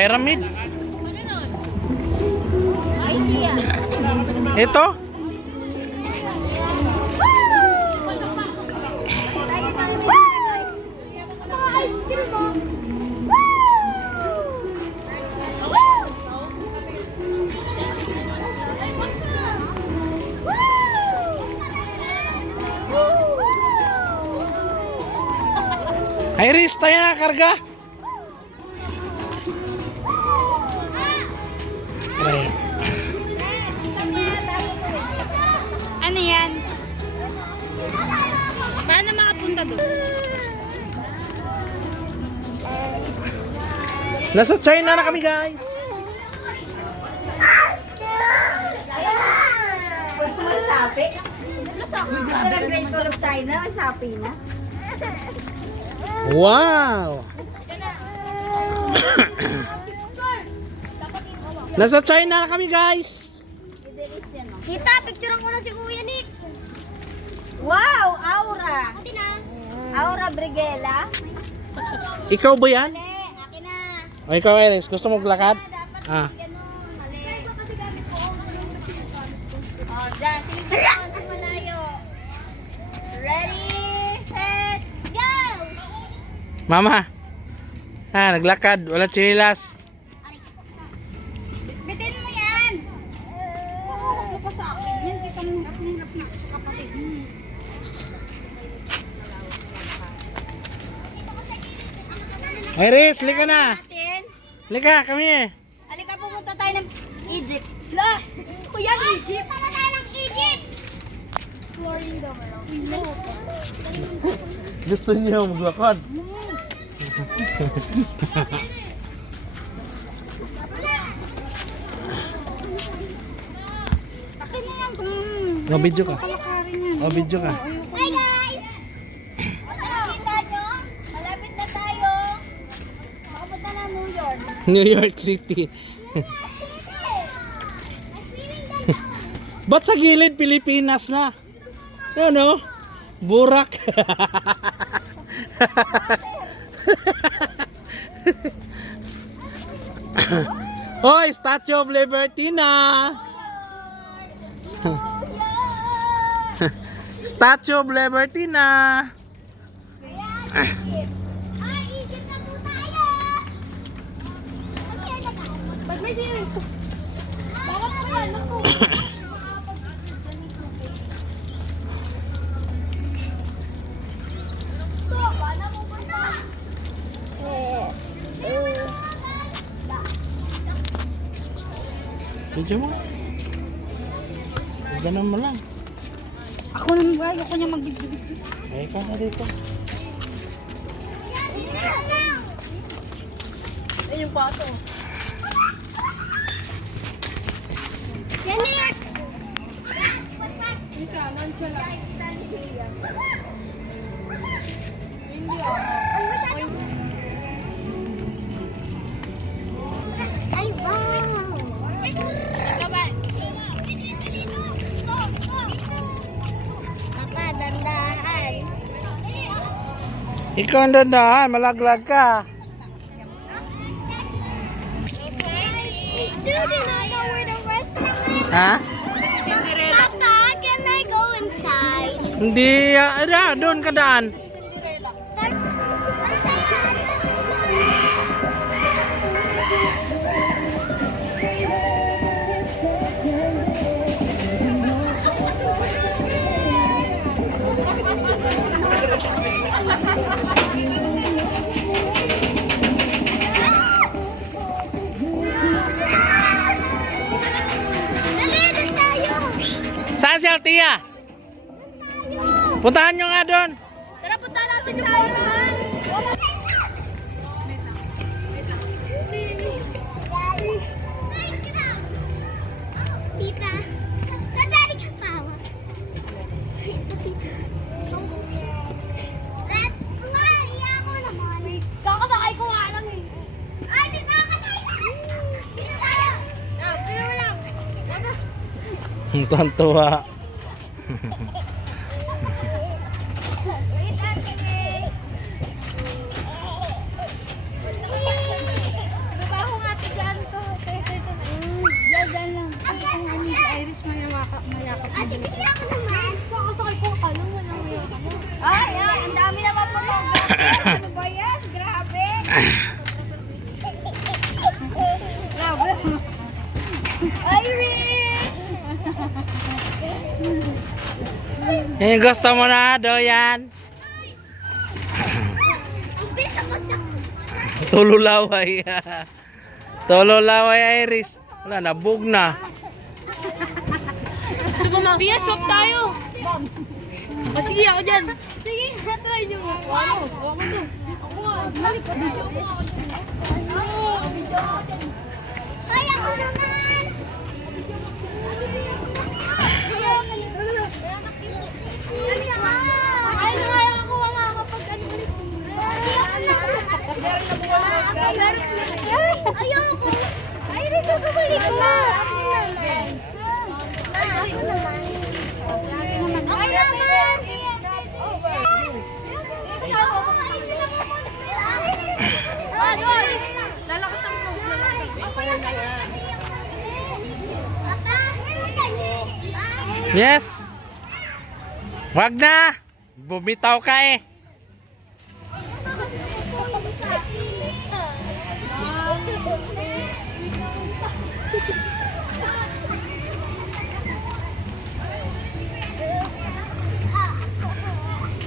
pyramid. Ito? Iris, tayo na karga. Ano yan? Paano makapunta doon? Nasa China na kami, guys. Sapi? Ito Great Wall of China, may sapi na. Wow! Nasa China na kami, guys. Tita, picturean ko na si Kuya Nick. Wow! Aura! Akin na. Aura Brigela. Ikaw ba yan? Mali, akin na. O ikaw, Iris, gusto mo maglakad? Ah. Mali. Oh, dyan. Tingnan mo, malayo. Ready, set, go! Mama. Naglakad. Wala chinilas. Bitin mo yan! Ano pa sa akin? Yan, kita mo hirap na sa kapatid mo. Iris, lika na. Atin, Lika, kami. halika pumunta tayo ng Egypt. La! Gusto ko yan, Egypt! Pumunta tayo ng Egypt! Florida, Gusto niyo maglakad. Akin na yan. Video ka. Kalakarin yan. Video ka. Hi guys! Nakita nyo? Malapit na tayo. Makapunta na New York. New York City. Ba't sa gilid Pilipinas na? Ano? Burak. Hoy, Statue of Liberty na. Statue of Liberty na. Ay, Egypt na po tayo! Ba't may swimming pool? Bakit po yan? Naku. Paano mo ba na? Video mo. Ganun mo lang. Ako naman ba? Ayoko niya magbibigay. Ay, ikaw na dito. Ayun yung pato. Yan yan! Ay, wow! Papa, dandahan. Ikaw ang dandahan, malaglag ka. Ha? Papa, can I go inside? Hindi, doon ka daan. Saan si Altia? Puntahan nyo nga doon. Tara, punta natin yung Paulan. Tita, nadali ka pa. Ito, tita. Let's fly! Ako naman. Kakasakay ko nga lang eh. Ay, di nakakasakay! Dito tayo! Dito lang. Tuwan-tuwa. Trabaho nga Ate, bigyan ako naman. Kakasakay ko ano, walang ay, ang dami naman po mo. Ano ba yan? Grabe. Grabe. Iris! Yung gusto mo na, doyan. Ang bilis ako na. Tululaway. Tululaway, Iris. Wala, nabug na. Pia, swap tayo. Sige, ako dyan. Sige, try nyo. Wow, ako to. Balik ka dito. Kaya ko naman. Ay, kaya ako wala kapag ano ulit. Ayoko. Ay, Rizzo, kabalik ko. Ako naman. Ako naman. Lalakasan mo. Yes. Wag na. Bumitaw ka eh.